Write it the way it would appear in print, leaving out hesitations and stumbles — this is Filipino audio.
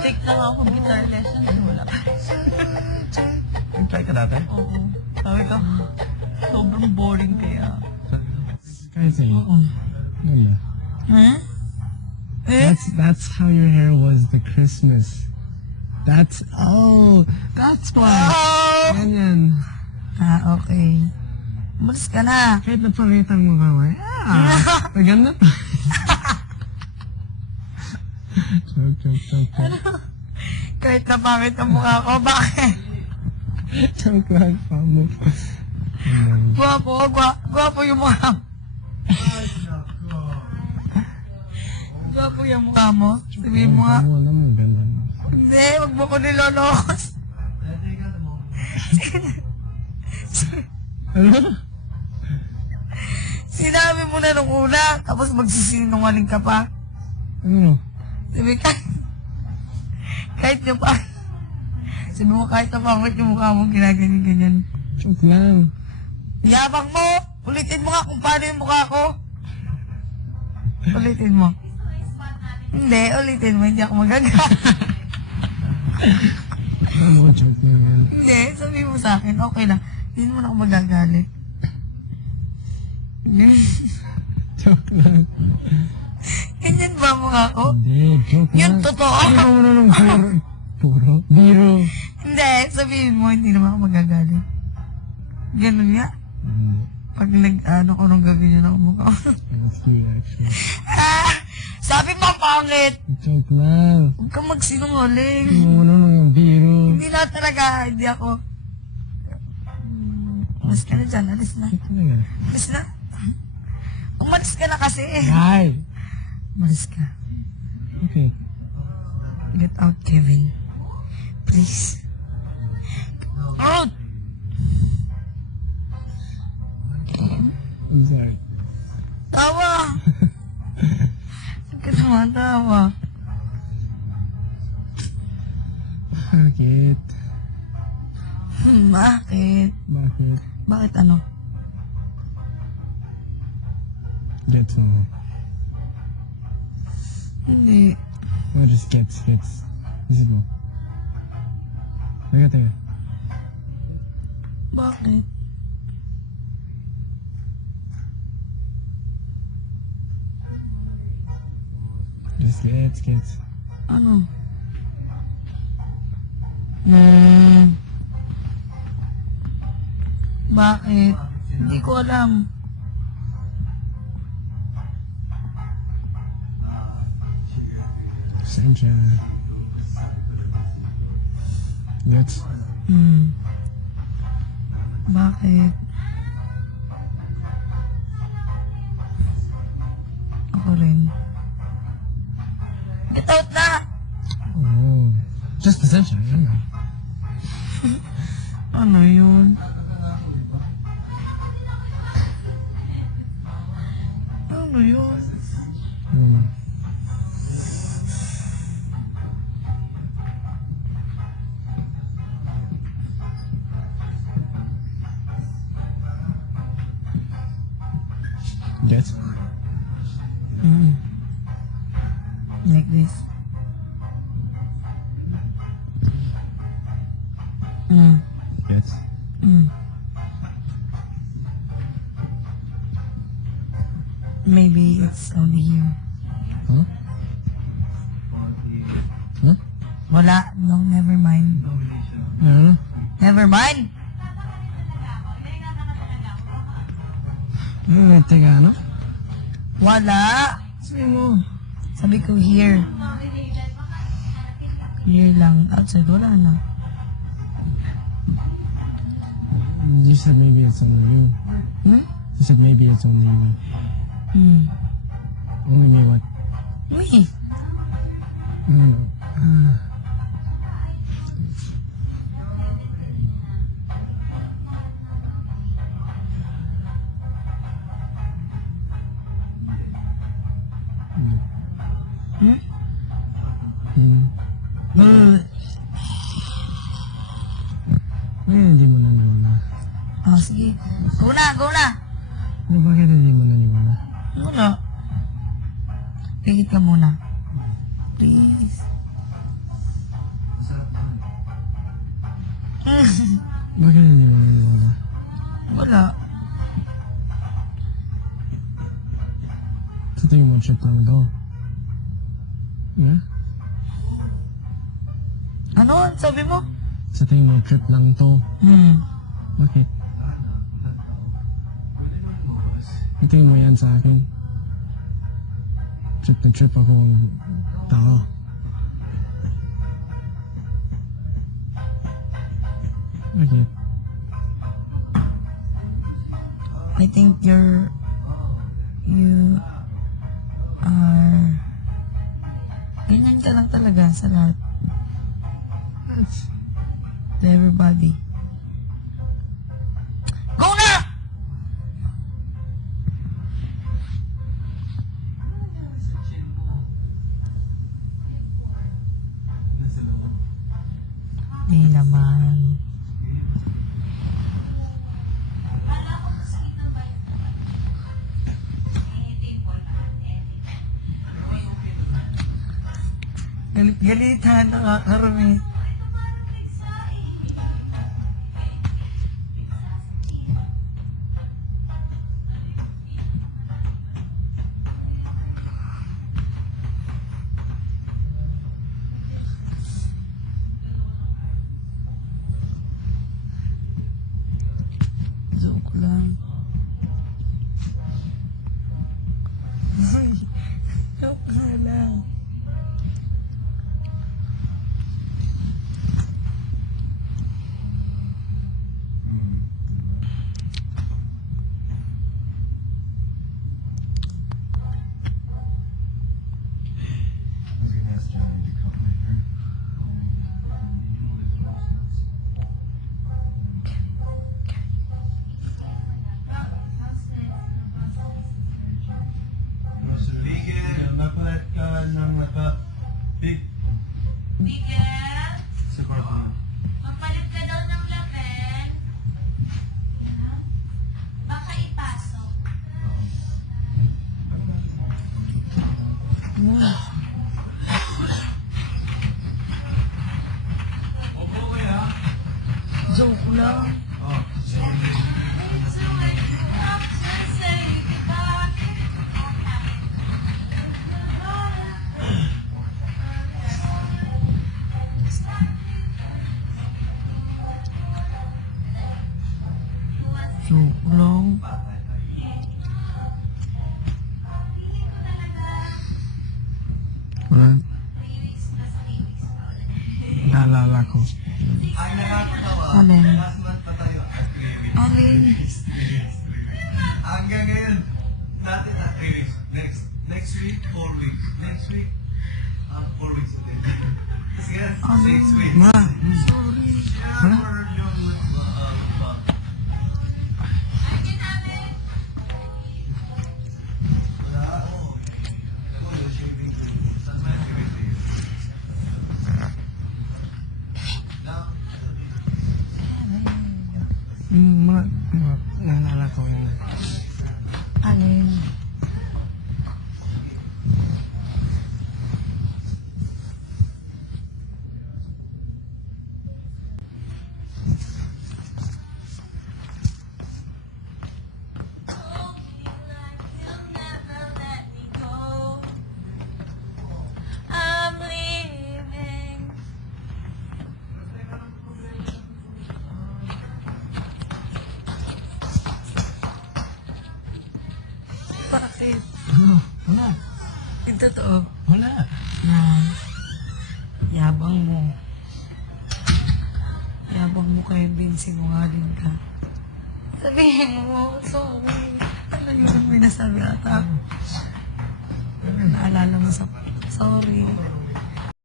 Nag-take na nga ako guitar lessons. Wala pa. Nag-try ka dati? Oo. Sabi ko, sobrang boring kaya. Kahit sa'yo. Oo. Ganda. Huh? Eh? That's how your hair was the Christmas. That's why. Oh! Ganyan. Ah, okay. Umalis ka na. Kahit napakitang mukha mo, maganda pa. Joke. Kahit na pangit ang mukha ko, bakit? Joke lang pa mo. Gwapo yung mukha mo. Gwapo yung mukha mo. Sabihin mo nga. Wala mo, ganda mo. Hindi, wag mo ko nilolokos. Ano? Sinabi mo na nung una, tapos magsisinungaling ka pa. Ano? Sabi ka, kahit yung pa, sabi mo kahit na pangit yung mukha mo, ginaganyan-ganyan. Joke lang. Yabang mo! Ulitin mo nga kung paano yung mukha ko. Ulitin mo. Hindi, ulitin mo, hindi ako magagawa. Ano, joke lang yan. Hindi, sabi mo sa akin, okay lang. Hindi naman ako magagalit. Joke lang. Ganyan ba ang mukha ko? Hindi, joke lang. Yun totoo. Ano mo na ng puro? Biro. Hindi, sabihin mo, hindi naman ako magagalit. Ganun nga. Hindi. Pag nag-ano ko nung gaganyan ako mukha ko. That's cute, actually. Sabi mo, pangit! Joke lang. Huwag kang magsinungaling. Ano mo na ng biro? Hindi na talaga, hindi ako. Alis ka na dyan, alis na. Joke talaga. Alis na. Umalis ka na kasi. Ay! Umalis ka. Okay. Get out, Kevin. Please. Out! I'm sorry. Tawa! Huwag ka naman, tawa. Bakit? Bakit? Bakit? Bakit ano? Gets mo. Hindi. Oh, just gets. Isip mo. Teka. Bakit? Just gets. Ano? Bakit? Hindi ko alam. Sensya. Gets? Bakit? Ako rin. Get out na! Oh. Just pasensya. Yun lang. Ano yun? Ano yun? Hmm. Gets? Like this. Gets? Maybe it's only you. Huh? Huh? Wala. No, never mind. Ano? Never mind! Teka, ano? Wala! Sabi mo. Sabi ko here. Here lang. Outside, wala na. You said maybe it's only you. You said maybe it's only you. Only me what? Me. No. Hindi mo naniwala. Oh, sige. Go na, go na! Ano, bakit hindi mo naniwala? Wala. Pigit ka muna. Please. Bakit hindi mo lola? Wala. Sa tingin mo, trip lang ito? Yeah? Ano? Sabi mo? Sa tingin mo, trip lang to? Bakit? Sa tingin mo yan sa akin? Trip na trip akong tao. Bakit? I think you are ganyan ka lang talaga sa lahat. To everybody. Go na! Di naman. Galit-galitan, nakakarami. Joke lang. Joke lang. Bigel, nakulat ka ng big Miguel, sa kwarto mo. magpalit ka daw ng lamen. Baka ipasok. Opo kaya? Joke lang. Oh. It's the way you have to say goodbye. Joke lang. Wala. Naalala ko. Ay, nakakatawa. Alin? Last month pa tayo. Alin? Hanggang ngayon, natin na 3 weeks. Next week, 4 weeks. Next week, 4 weeks ulit. Tapos yan, 6 weeks. Ma, Sorry. Yeah, for yung wala, oo. Alam mo, yung shaving cream. Saan ba yung shaving cream? naalala ko yun. Alin? I'm leaving. Bakit? Wala. Yung totoo. Wala. Na yabang mo. Yabang mo kay Vince, sinungaling ka. Sabihin mo, sorry. Ano yun? May nasabi ata. Naalala mo sa sorry.